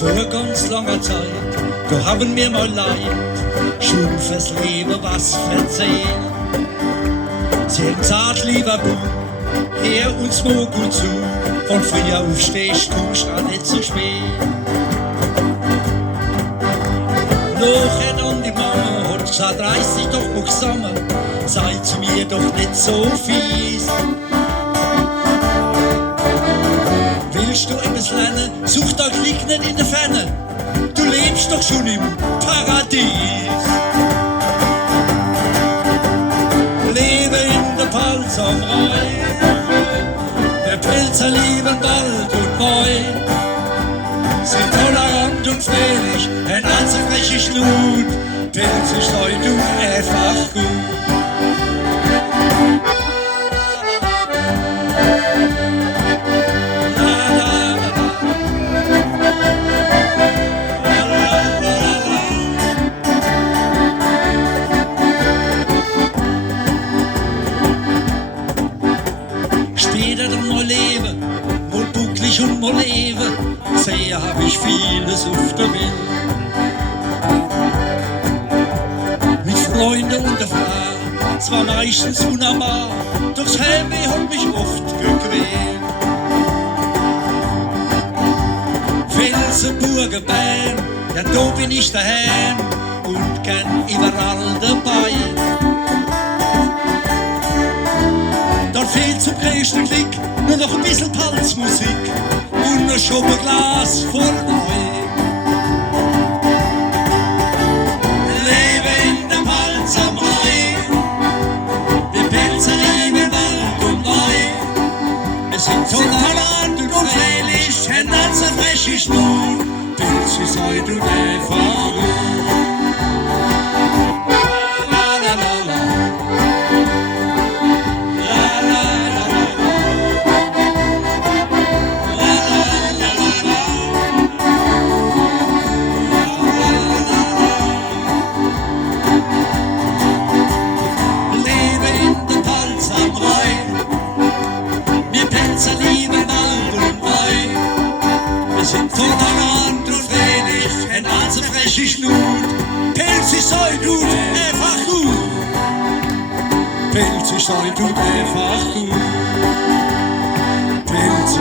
Vor ganz langer Zeit, da haben wir mal Leid, schon fürs Leben was verzeihen. Sie haben gesagt, lieber Bub, hör uns mal gut zu, von früh auf stehst du schon nicht so spät. Nachher dann die Mama hat gesagt, reiß dich doch mal zusammen, sei zu mir doch nicht so fies. Willst du etwas lernen, such da Glück nicht in der Ferne, du lebst doch schon im Paradies. Lebe in der Pfalz am Rhein, der Pilzer lieben Wald und Wein, sind tolerant und fähig, ein allzu freche Schnut, Pilze steu du einfach gut. Später dann mal leben, mal bucklig und mal leben, sehr hab ich vieles auf der Welt. Mit Freunden und der Frau, zwar meistens wunderbar, doch das Heimweh hat mich oft gequält. Felsenburger Bein, ja da bin ich daheim und gern überall dabei. Dann fehlt zum größten Glück nur noch ein bisschen Tanzmusik und ein Schopperglas voll Wein. Lebe in der Pfalz am Rhein, wir Pilzer lieben Wald und Wein. Wir sind tolerant und freilich, ein als ein freche Schnur, Pilze seid und einfach gut. Tolerant und fröhlich, ein also freche Schnut, Pilze sei du einfach gut, Pilze sei du einfach gut, Pilze